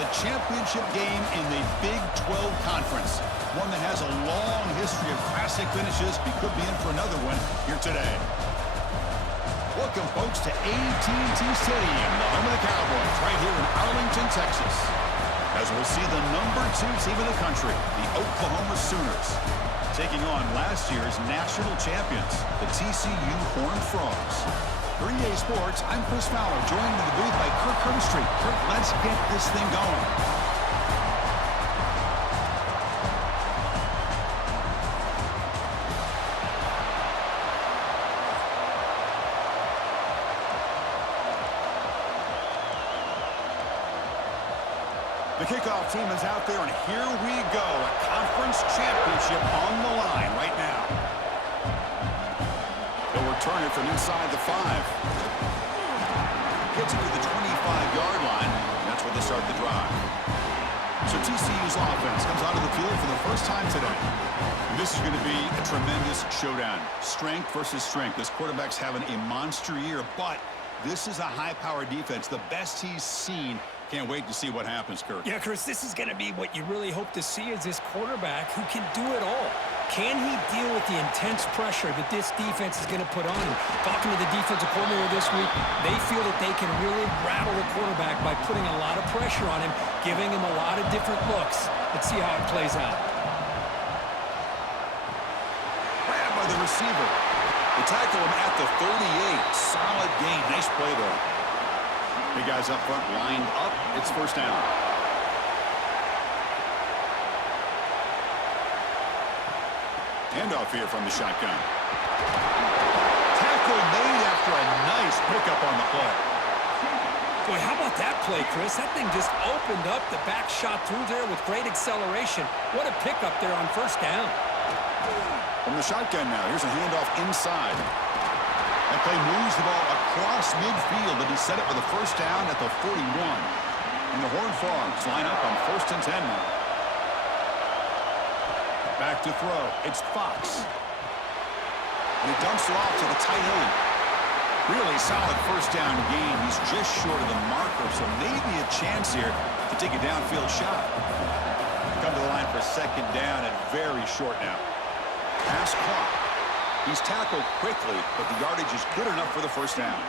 the championship game in the Big 12 Conference. One that has a long history of classic finishes. We could be in for another one here today. Welcome, folks, to AT&T Stadium, the home of the Cowboys, right here in Arlington, Texas. As we'll see the #2 team in the country, the Oklahoma Sooners, taking on last year's national champions, the TCU Horned Frogs. For EA Sports, I'm Chris Fowler, joined in the booth by Kirk Herbstreit. Kirk, let's get this thing going. The kickoff team is out there, and here we go. A conference championship on the line right now. They'll return it from inside the 5. Gets it to the 25-yard line. That's where they start the drive. So TCU's offense comes out of the field for the first time today. And this is going to be a tremendous showdown. Strength versus strength. This quarterback's having a monster year, but this is a high-powered defense, the best he's seen. Can't wait to see what happens, Kirk. Yeah, Chris, this is going to be what you really hope to see is this quarterback who can do it all. Can he deal with the intense pressure that this defense is going to put on him? Talking to the defensive coordinator this week, they feel that they can really rattle the quarterback by putting a lot of pressure on him, giving him a lot of different looks. Let's see how it plays out. Grabbed by the receiver. They tackle him at the 38. Solid gain. Nice play there. Big guys up front lined up. It's first down. Handoff here from the shotgun. Tackle made after a nice pickup on the play. Boy, how about that play, Chris? That thing just opened up. The back shot through there with great acceleration. What a pickup there on first down. From the shotgun now. Here's a handoff inside. That play moves the ball across midfield, but he set it for the first down at the 41. And the Horned Frogs line up on 1st and 10 now. Back to throw. It's Fox. And he dumps it off to the tight end. Really solid first down gain. He's just short of the marker, so maybe a chance here to take a downfield shot. Come to the line for second down and very short now. Pass clock. He's tackled quickly, but the yardage is good enough for the first down.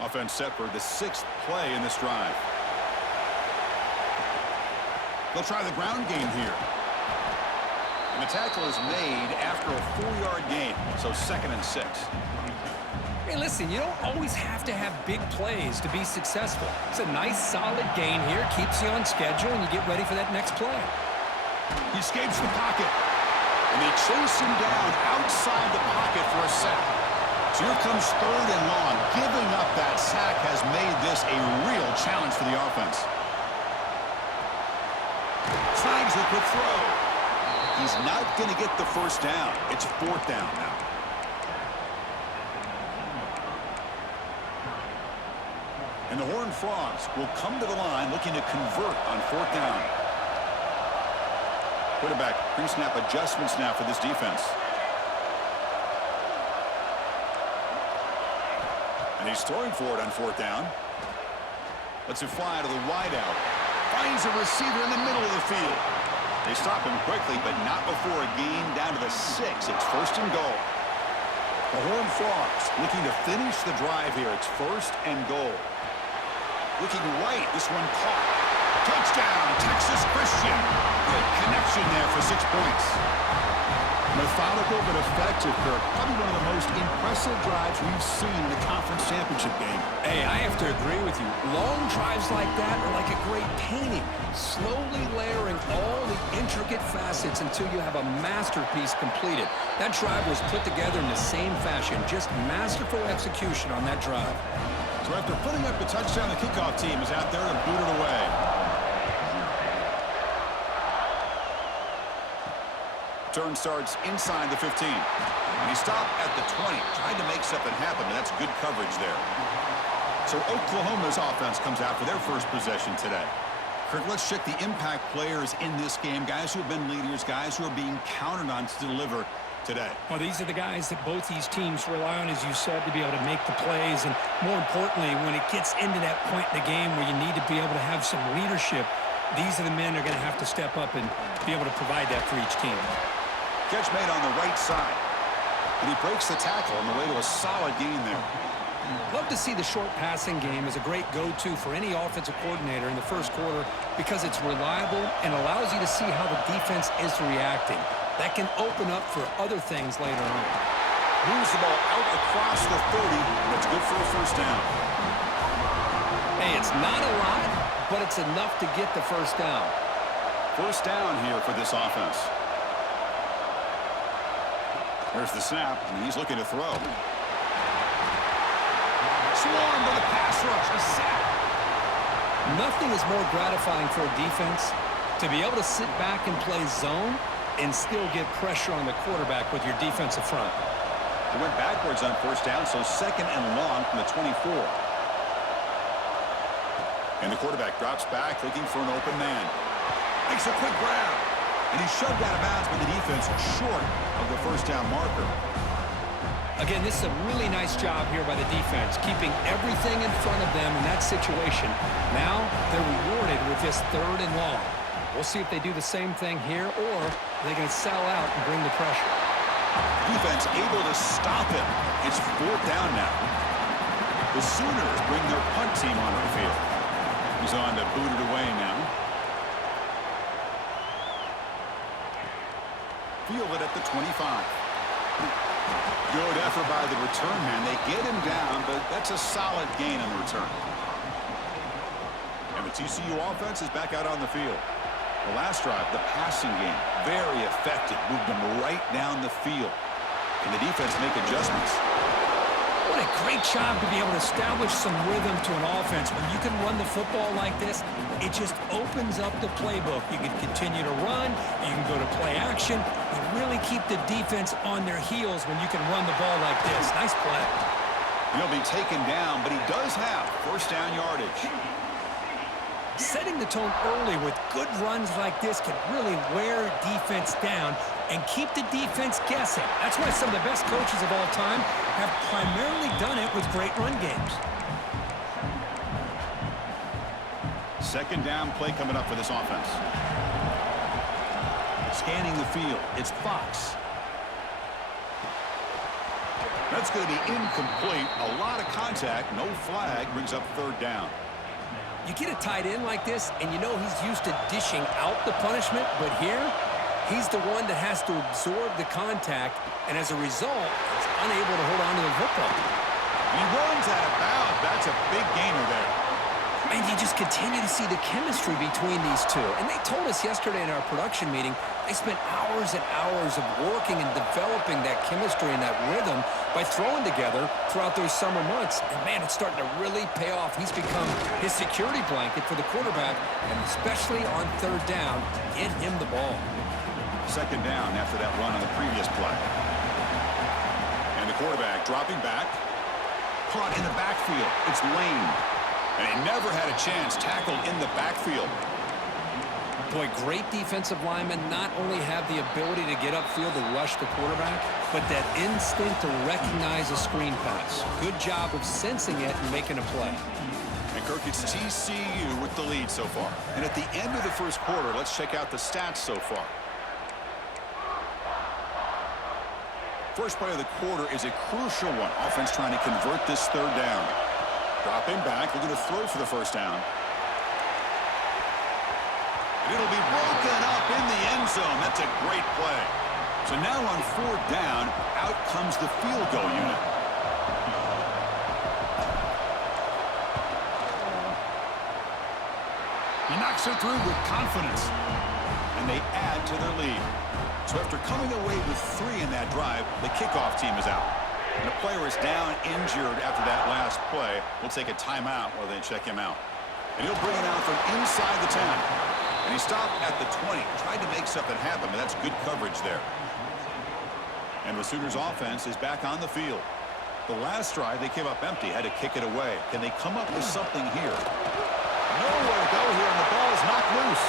Offense set for the 6th play in this drive. They'll try the ground game here. And the tackle is made after a 4-yard gain, so 2nd and 6. Hey, listen, you don't always have to have big plays to be successful. It's a nice, solid gain here. Keeps you on schedule, and you get ready for that next play. He escapes the pocket. And they chase him down outside the pocket for a sack. So here comes 3rd and long. Giving up that sack has made this a real challenge for the offense. Tries the quick throw. He's not going to get the first down. It's 4th down now. And the Horned Frogs will come to the line looking to convert on 4th down. Quarterback pre-snap adjustments now for this defense. And he's throwing for it on 4th down. Lets it fly to the wideout. Finds a receiver in the middle of the field. They stop him quickly, but not before a gain down to the 6. It's 1st and goal. The Horned Frogs looking to finish the drive here. It's 1st and goal. Looking right, this one caught. Touchdown, Texas Christian. Good connection there for 6 points. Methodical but effective, Kirk. Probably one of the most impressive drives we've seen in a conference championship game. Hey, I have to agree with you. Long drives like that are like a great painting. Slowly layering all the intricate facets until you have a masterpiece completed. That drive was put together in the same fashion. Just masterful execution on that drive. So after putting up the touchdown, the kickoff team is out there to boot it away. Turn starts inside the 15. And he stopped at the 20. Tried to make something happen, and that's good coverage there. So Oklahoma's offense comes out for their first possession today. Kirk, let's check the impact players in this game. Guys who have been leaders, guys who are being counted on to deliver. today? Well, these are the guys that both these teams rely on, as you said, to be able to make the plays. And more importantly, when it gets into that point in the game where you need to be able to have some leadership, these are the men that are going to have to step up and be able to provide that for each team. Catch made on the right side. And he breaks the tackle on the way to a solid gain there. Love to see the short passing game as a great go-to for any offensive coordinator in the first quarter because it's reliable and allows you to see how the defense is reacting. That can open up for other things later on. Moves the ball out across the 30. That's good for a first down. Hey, it's not a lot, but it's enough to get the first down. First down here for this offense. There's the snap, and he's looking to throw. Swarmed by the pass rush. A sack. Nothing is more gratifying for a defense to be able to sit back and play zone and still get pressure on the quarterback with your defensive front. They went backwards on first down, so second and long from the 24. And the quarterback drops back, looking for an open man. Makes a quick grab. And he's shoved out of bounds by the defense short of the first down marker. Again, this is a really nice job here by the defense, keeping everything in front of them in that situation. Now they're rewarded with this third and long. We'll see if they do the same thing here, or they're going to sell out and bring the pressure. Defense able to stop him. It's fourth down now. The Sooners bring their punt team onto the field. He's on to boot it away now. Field it at the 25. Good effort by the return man. They get him down, but that's a solid gain on the return. And the TCU offense is back out on the field. The last drive, the passing game, very effective. Moved them right down the field. Can the defense make adjustments? What a great job to be able to establish some rhythm to an offense. When you can run the football like this, it just opens up the playbook. You can continue to run. You can go to play action. You really keep the defense on their heels when you can run the ball like this. Nice play. He'll be taken down, but he does have first down yardage. Setting the tone early with good runs like this can really wear defense down and keep the defense guessing. That's why some of the best coaches of all time have primarily done it with great run games. Second down play coming up for this offense. Scanning the field. It's Fox. That's going to be incomplete. A lot of contact. No flag. Brings up third down. You get a tight end like this, and you know he's used to dishing out the punishment, but here, he's the one that has to absorb the contact, and as a result, he's unable to hold on to the football. He runs out of bounds. That's a big gainer there. And you just continue to see the chemistry between these two. And they told us yesterday in our production meeting, they spent hours and hours of working and developing that chemistry and that rhythm by throwing together throughout those summer months. And, man, it's starting to really pay off. He's become his security blanket for the quarterback, and especially on third down, get him the ball. Second down after that run on the previous play. And the quarterback dropping back. Caught in the backfield. It's Lane. And he never had a chance tackled in the backfield. Boy, great defensive linemen not only have the ability to get upfield to rush the quarterback, but that instinct to recognize a screen pass. Good job of sensing it and making a play. And Kirk, it's TCU with the lead so far. And at the end of the first quarter, let's check out the stats so far. First play of the quarter is a crucial one. Offense trying to convert this third down. Dropping back, looking to throw for the first down. And it'll be broken up in the end zone. That's a great play. So now on fourth down, out comes the field goal unit. He knocks it through with confidence. And they add to their lead. So after coming away with 3 in that drive, the kickoff team is out. And a player is down injured after that last play. We'll take a timeout while they check him out. And he'll bring it out from inside the 10. And he stopped at the 20. Tried to make something happen, but that's good coverage there. And the Sooners offense is back on the field. The last drive, they came up empty, had to kick it away. Can they come up with something here? Nowhere to go here, and the ball is knocked loose.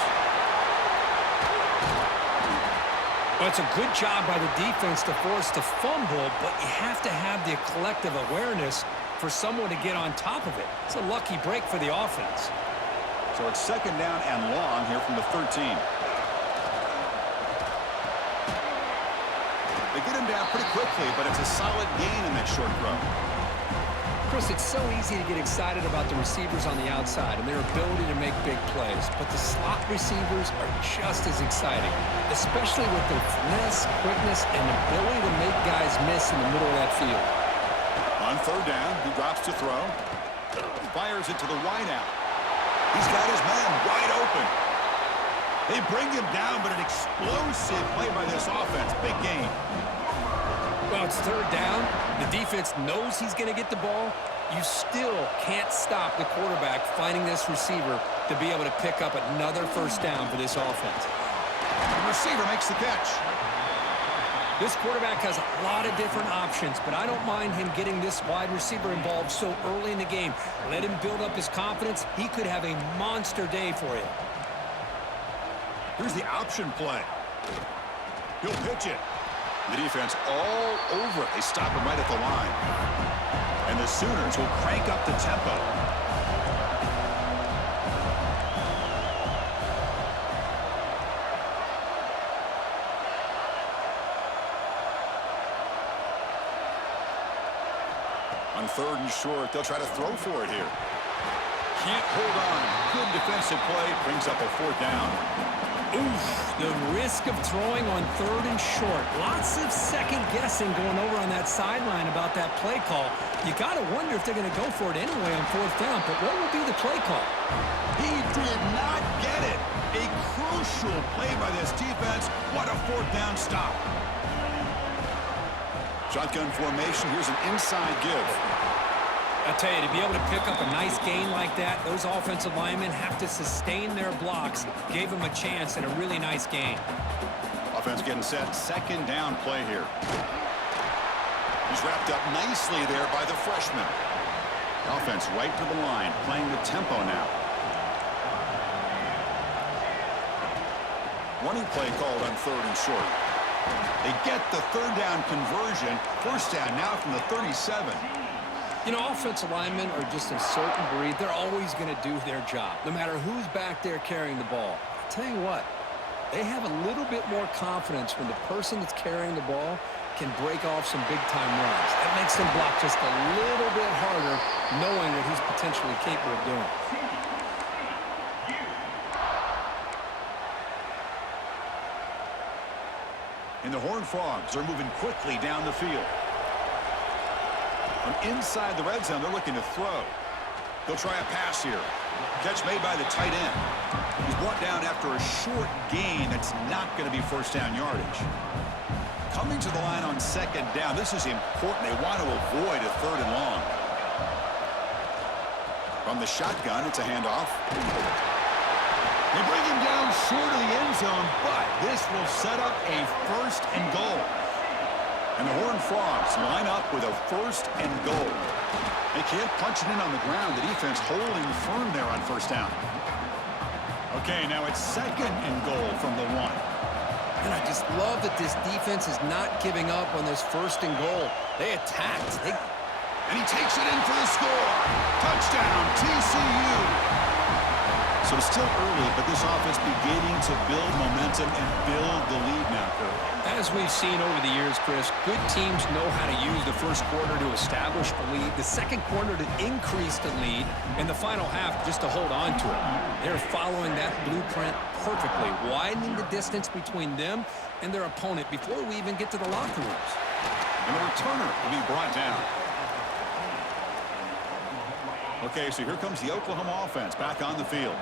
Well, it's a good job by the defense to force the fumble, but you have to have the collective awareness for someone to get on top of it. It's a lucky break for the offense. So it's second down and long here from the 13. They get him down pretty quickly, but it's a solid gain in that short throw. Chris, it's so easy to get excited about the receivers on the outside and their ability to make big plays, but the slot receivers are just as exciting, especially with their finesse, quickness, and ability to make guys miss in the middle of that field. On third down, he drops to throw. Fires it to the wideout. He's got his man wide open. They bring him down, but an explosive play by this offense. Big game. Well, it's third down. The defense knows he's going to get the ball. You still can't stop the quarterback finding this receiver to be able to pick up another first down for this offense. The receiver makes the catch. This quarterback has a lot of different options, but I don't mind him getting this wide receiver involved so early in the game. Let him build up his confidence. He could have a monster day for you. Here's the option play. He'll pitch it. The defense all over it. They stop him right at the line. And the Sooners will crank up the tempo. On third and short, they'll try to throw for it here. Can't hold on. Good defensive play. Brings up a fourth down. Oof, the risk of throwing on third and short. Lots of second guessing going over on that sideline about that play call. You got to wonder if they're going to go for it anyway on fourth down, but what will be the play call? He did not get it. A crucial play by this defense. What a fourth down stop. Shotgun formation. Here's an inside give. I tell you, to be able to pick up a nice gain like that, those offensive linemen have to sustain their blocks. Gave them a chance and a really nice gain. Offense getting set. Second down play here. He's wrapped up nicely there by the freshman. Offense right to the line, playing the tempo now. Running play called on third and short. They get the third down conversion. First down now from the 37. You know, offensive linemen are just a certain breed. They're always going to do their job, no matter who's back there carrying the ball. I'll tell you what, they have a little bit more confidence when the person that's carrying the ball can break off some big-time runs. That makes them block just a little bit harder, knowing what he's potentially capable of doing. And the Horned Frogs are moving quickly down the field. From inside the red zone, they're looking to throw. They'll try a pass here. Catch made by the tight end. He's brought down after a short gain that's not going to be first down yardage. Coming to the line on second down. This is important. They want to avoid a third and long. From the shotgun, it's a handoff. They bring him down short of the end zone, but this will set up a first and goal. And the Horned Frogs line up with a first and goal. They can't punch it in on the ground. The defense holding firm there on first down. Okay, now it's second and goal from the 1. And I just love that this defense is not giving up on this first and goal. They attacked. And he takes it in for the score. Touchdown, TCU. So it's still early, but this offense beginning to build momentum and build the lead now, Kurt. As we've seen over the years, Chris, good teams know how to use the first quarter to establish the lead, the second quarter to increase the lead, and the final half just to hold on to it. They're following that blueprint perfectly, widening the distance between them and their opponent before we even get to the locker rooms. And the returner will be brought down. Okay, so here comes the Oklahoma offense back on the field.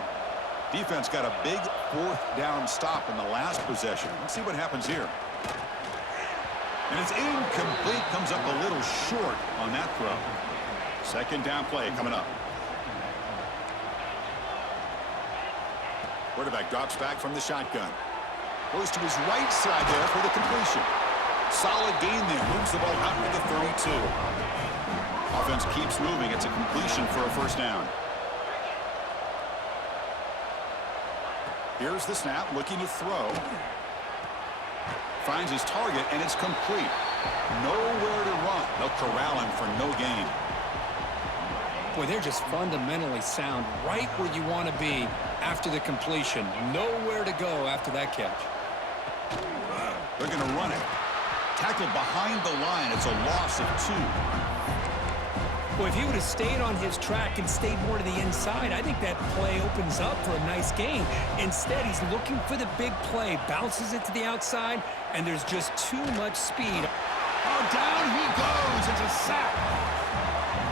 Defense got a big fourth down stop in the last possession. Let's see what happens here. And it's incomplete. Comes up a little short on that throw. Second down play coming up. Quarterback drops back from the shotgun. Goes to his right side there for the completion. Solid gain there. Moves the ball out to the 32. Offense keeps moving. It's a completion for a first down. Here's the snap, looking to throw. finds his target, and it's complete. Nowhere to run. They'll corral him for no gain. Boy, they're just fundamentally sound, right where you want to be after the completion. Nowhere to go after that catch. They're going to run it. Tackled behind the line. It's a loss of 2. Well, if he would have stayed on his track and stayed more to the inside, I think that play opens up for a nice gain. Instead, he's looking for the big play, bounces it to the outside, and there's just too much speed. Oh, down he goes. It's a sack.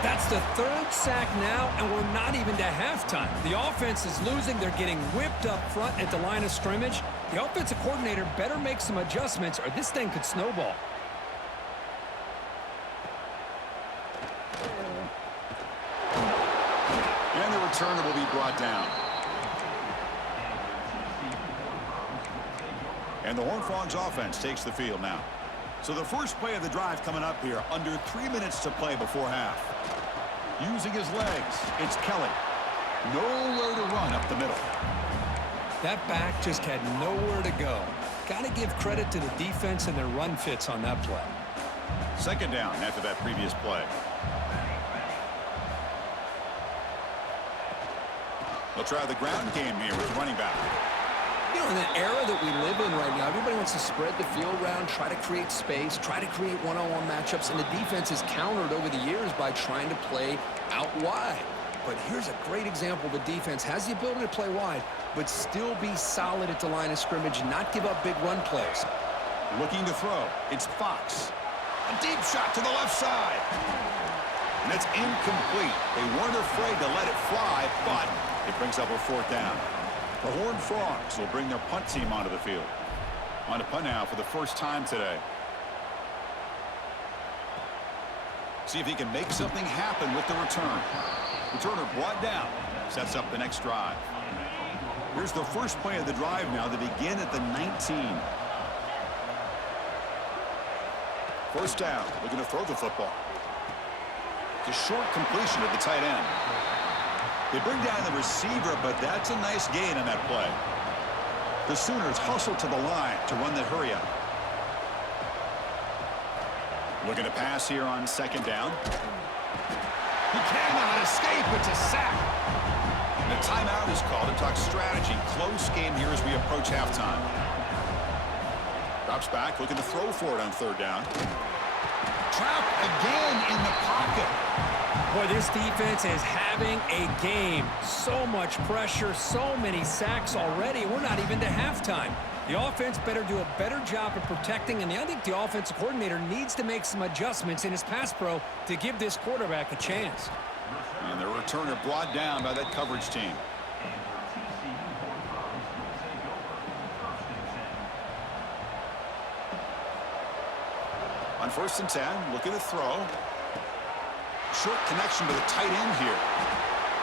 That's the 3rd sack now, and we're not even to halftime. The offense is losing. They're getting whipped up front at the line of scrimmage. The offensive coordinator better make some adjustments, or this thing could snowball. And the returner will be brought down. And the Horned Frogs offense takes the field now. So the first play of the drive coming up here, under 3 minutes to play before half. Using his legs, it's Kelly. Nowhere to run up the middle. That back just had nowhere to go. Got to give credit to the defense and their run fits on that play. 2nd down after that previous play. They'll try the ground game here with running back. You know, in the era that we live in right now, everybody wants to spread the field around, try to create space, try to create one-on-one matchups, and the defense has countered over the years by trying to play out wide. But here's a great example. The defense has the ability to play wide, but still be solid at the line of scrimmage, not give up big run plays. Looking to throw. It's Fox. A deep shot to the left side. And it's incomplete. They weren't afraid to let it fly, but it brings up a 4th down. The Horned Frogs will bring their punt team onto the field. On to punt now for the first time today. See if he can make something happen with the return. Returner brought down. Sets up the next drive. Here's the first play of the drive now to begin at the 19. First down. Looking to throw the football. It's a short completion to the tight end. They bring down the receiver, but that's a nice gain on that play. The Sooners hustle to the line to run the hurry up. Looking to pass here on 2nd down. He cannot escape. It's a sack. And a timeout is called to talk strategy. Close game here as we approach halftime. Drops back, looking to throw for it on 3rd down. Trapped again in the pocket. Boy, this defense is having a game. So much pressure, so many sacks already. We're not even to halftime. The offense better do a better job of protecting, and I think the offensive coordinator needs to make some adjustments in his pass pro to give this quarterback a chance. And the returner brought down by that coverage team. On 1st and 10, looking to throw. Short connection to the tight end here.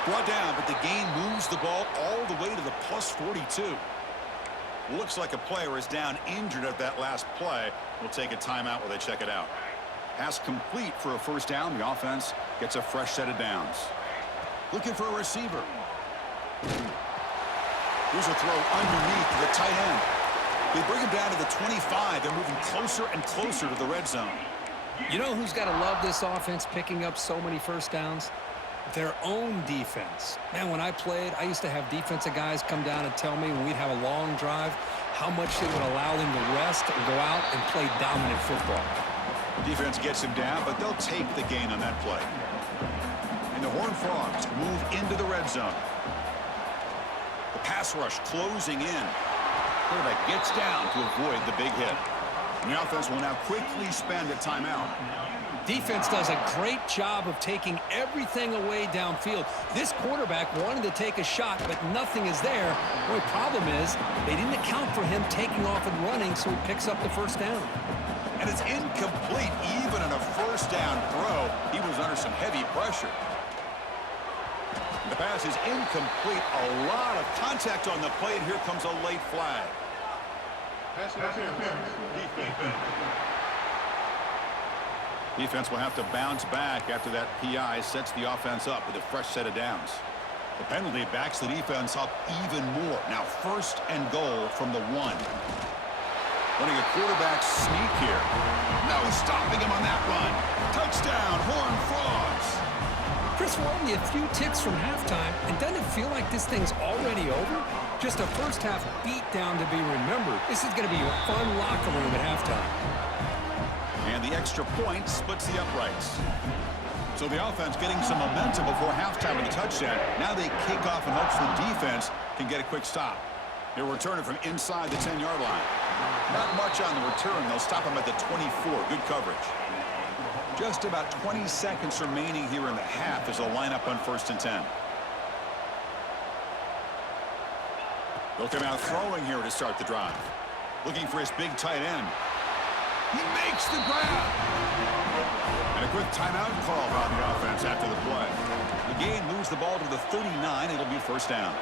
Brought down, but the gain moves the ball all the way to the plus 42. Looks like a player is down injured at that last play. We'll take a timeout while they check it out. Pass complete for a 1st down. The offense gets a fresh set of downs. Looking for a receiver. Here's a throw underneath to the tight end. They bring him down to the 25. They're moving closer and closer to the red zone. You know who's got to love this offense picking up so many 1st downs? Their own defense. Man, when I played, I used to have defensive guys come down and tell me when we'd have a long drive how much it would allow them to rest and go out and play dominant football. Defense gets him down, but they'll take the gain on that play. And the Horned Frogs move into the red zone. The pass rush closing in. Quarterback gets down to avoid the big hit. And the offense will now quickly spend a timeout. Defense does a great job of taking everything away downfield. This quarterback wanted to take a shot, but nothing is there. The only problem is they didn't account for him taking off and running, so he picks up the 1st down. And it's incomplete. Even on a 1st down throw, he was under some heavy pressure. The pass is incomplete. A lot of contact on the play, and here comes a late flag. Defense will have to bounce back after that PI sets the offense up with a fresh set of downs. The penalty backs the defense up even more. Now 1st and goal from the 1. Running a quarterback sneak here. No stopping him on that run. Touchdown, Horned Frogs. Chris, we're only a few ticks from halftime, and doesn't it feel like this thing's already over? Just a first-half beatdown to be remembered. This is going to be a fun locker room at halftime. And the extra point splits the uprights. So the offense getting some momentum before halftime with the touchdown. Now they kick off in hopes the defense can get a quick stop. They'll return it from inside the 10-yard line. Not much on the return. They'll stop him at the 24. Good coverage. Just about 20 seconds remaining here in the half as they'll line up on 1st and 10. They'll come out throwing here to start the drive. Looking for his big tight end. He makes the grab. And a quick timeout call by the offense after the play. The game moves the ball to the 39. It'll be 1st down.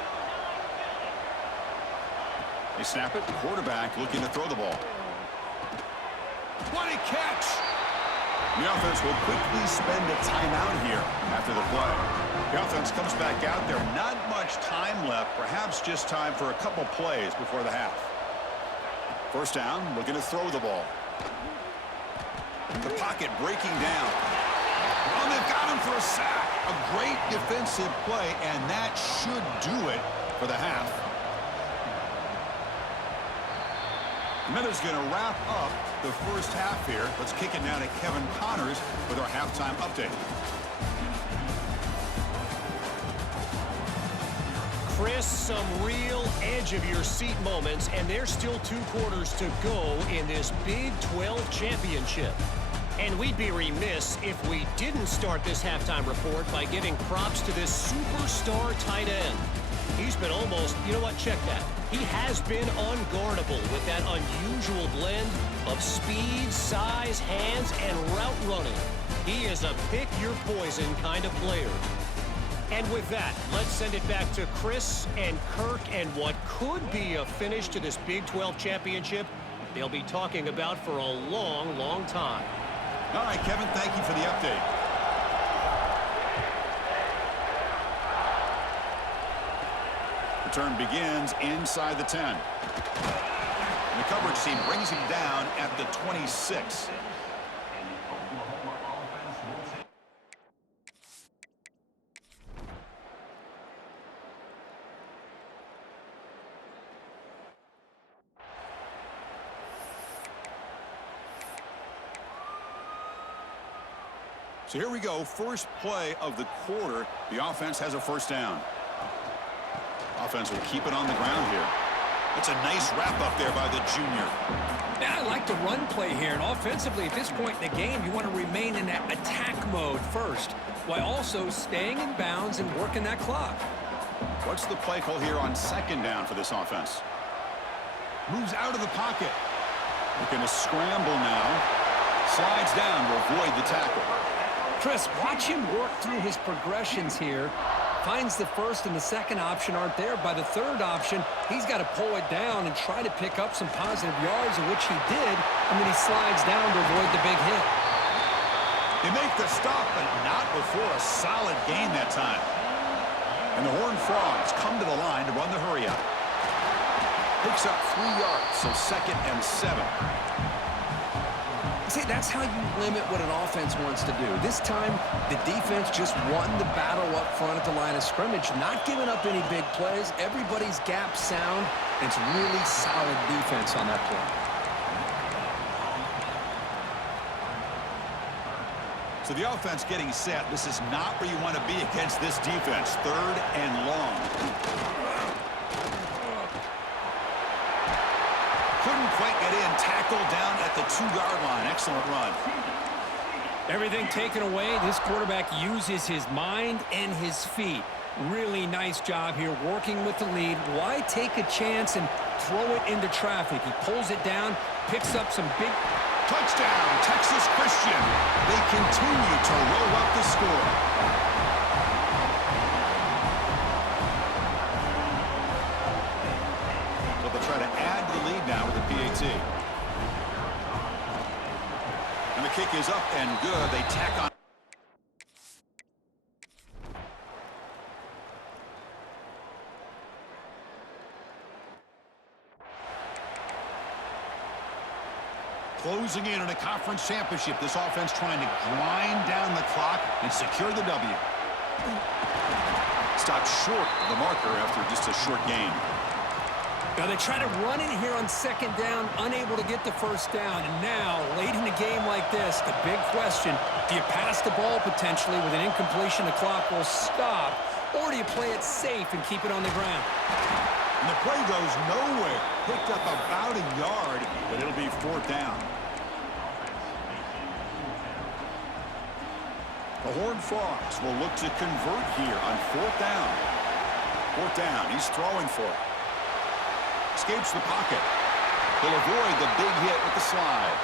They snap it. Quarterback looking to throw the ball. What a catch! The offense will quickly spend a timeout here after the play. The offense comes back out there. Not much time left. Perhaps just time for a couple plays before the half. 1st down, looking to throw the ball. The pocket breaking down. Oh, they've got him for a sack. A great defensive play, and that should do it for the half. And that is going to wrap up the 1st half here. Let's kick it now to Kevin Connors with our halftime update. Chris, some real edge-of-your-seat moments, and there's still 2 quarters to go in this Big 12 championship. And we'd be remiss if we didn't start this halftime report by giving props to this superstar tight end. He's been almost, you know what, check that. He has been unguardable with that unusual blend of speed, size, hands, and route running. He is a pick-your-poison kind of player. And with that, let's send it back to Chris and Kirk and what could be a finish to this Big 12 championship they'll be talking about for a long, long time. All right, Kevin, thank you for the update. Return begins inside the 10. The coverage team brings him down at the 26. So here we go, first play of the quarter. The offense has a 1st down. Offense will keep it on the ground here. That's a nice wrap up there by the junior. Yeah, I like the run play here. And offensively, at this point in the game, you want to remain in that attack mode first, while also staying in bounds and working that clock. What's the play call here on 2nd down for this offense? Moves out of the pocket. Looking to scramble now. Slides down to avoid the tackle. Chris, watch him work through his progressions here. Finds the 1st and the 2nd option aren't there. By the 3rd option, he's got to pull it down and try to pick up some positive yards, of which he did, and then he slides down to avoid the big hit. They make the stop, but not before a solid gain that time. And the Horned Frogs come to the line to run the hurry up. Picks up 3 yards, so 2nd and 7. See, that's how you limit what an offense wants to do. This time, the defense just won the battle up front at the line of scrimmage, not giving up any big plays. Everybody's gap sound, and it's really solid defense on that play. So the offense getting set. This is not where you want to be against this defense. 3rd and long. Couldn't quite get in. Tackled down at the 2-yard line. Excellent run. Everything taken away. This quarterback uses his mind and his feet. Really nice job here working with the lead. Why take a chance and throw it into traffic? He pulls it down, picks up some big... Touchdown, Texas Christian. They continue to roll up the score. So they'll try to add to the lead now with the PAT. And the kick is up and good. They tack on. Closing in on a conference championship, this offense trying to grind down the clock and secure the W. Stopped short of the marker after just a short game. Now they try to run in here on second down, unable to get the first down. And now, late in a game like this, the big question, do you pass the ball potentially with an incompletion? The clock will stop. Or do you play it safe and keep it on the ground? And the play goes nowhere. Picked up about a yard, but it'll be fourth down. The Horned Frogs will look to convert here on fourth down. Fourth down, he's throwing for it. Escapes the pocket. He'll avoid the big hit with the slide.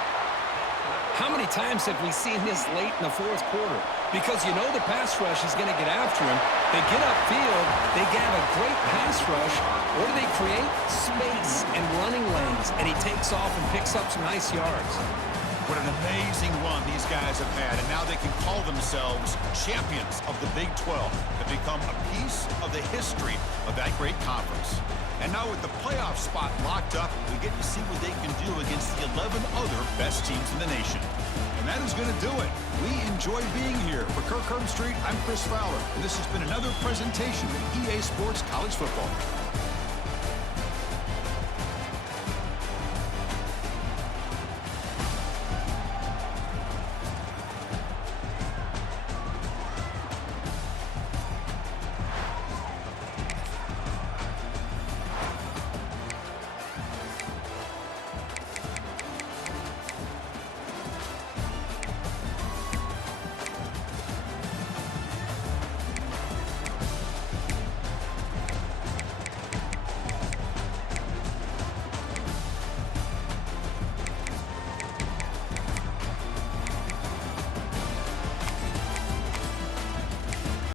How many times have we seen this late in the fourth quarter? Because you know the pass rush is going to get after him. They get upfield, they have a great pass rush. What do they create? Space and running lanes. And he takes off and picks up some nice yards. What an amazing run these guys have had, and now they can call themselves champions of the Big 12 and become a piece of the history of that great conference. And now with the playoff spot locked up, we get to see what they can do against the 11 other best teams in the nation. And that is going to do it. We enjoy being here. For Kirk Street, I'm Chris Fowler, and this has been another presentation of EA Sports College Football.